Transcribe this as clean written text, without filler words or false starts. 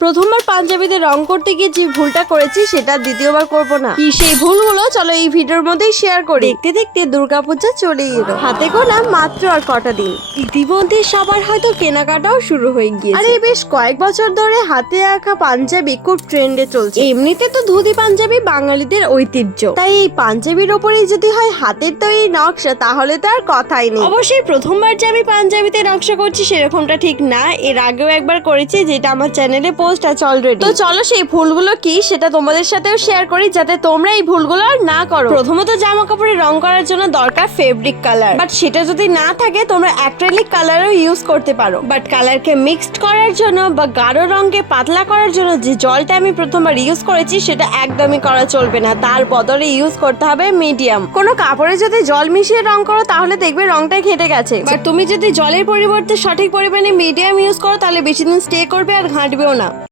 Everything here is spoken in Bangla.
প্রথমবার পাঞ্জাবিতে রং করতে গিয়ে যে ভুলটা করেছি সেটা দ্বিতীয়বার করব না। কি সেই ভুলগুলো চলো এই ভিডিওর মধ্যেই শেয়ার করি। দেখতে দেখতে দুর্গাপূজা চলেই এলো, হাতে গোনা মাত্র আর কটা দিন। ইতিমধ্যে সবার হয়তো কেনাকাটাও শুরু হয়ে গিয়েছে। আরে বেশ কয়েক বছর ধরে হাতে আঁকা পাঞ্জাবি খুব ট্রেন্ডে চলছে। এমনিতে তো ধুতি পাঞ্জাবি বাঙালিদের ঐতিহ্য, তাই এই পাঞ্জাবির ওপরেই যদি হয় হাতের তৈরি নকশা তাহলে তো আর কথাই নেই। অবশ্যই প্রথমবার যে আমি পাঞ্জাবিতে নকশা করছি সেরকমটা ঠিক না, এর আগেও একবার করেছি যেটা আমার চ্যানেলে পোস্ট আছে অলরেডি। তো চলো সেই ভুলগুলো কি সেটা তোমাদের সাথেও শেয়ার করি যাতে তোমরা এই ভুলগুলো আর না করো। প্রথমত জামা কাপড়ে রং করার জন্য দরকার ফেব্রিক কালার, বাট সেটা যদি না থাকে তোমরা অ্যাক্রিলিক কালারও ইউজ করতে পারো। বাট কালারকে মিক্সড করার জন্য বা গাঢ় রঙকে পাতলা করার জন্য যে জলটা আমি প্রথমবার ইউজ করেছি সেটা একদমই করা চলবে না, তার বদলে ইউজ করতে হবে মিডিয়াম। কোনো কাপড়ে যদি জল মিশিয়ে রং করো তাহলে দেখবে রংটা ঘেটে গেছে, বাট তুমি যদি জলের পরিবর্তে সঠিক পরিমাণে মিডিয়াম ইউজ করো তাহলে বেশি দিন স্টে করবে আর ঘাঁটবেও না।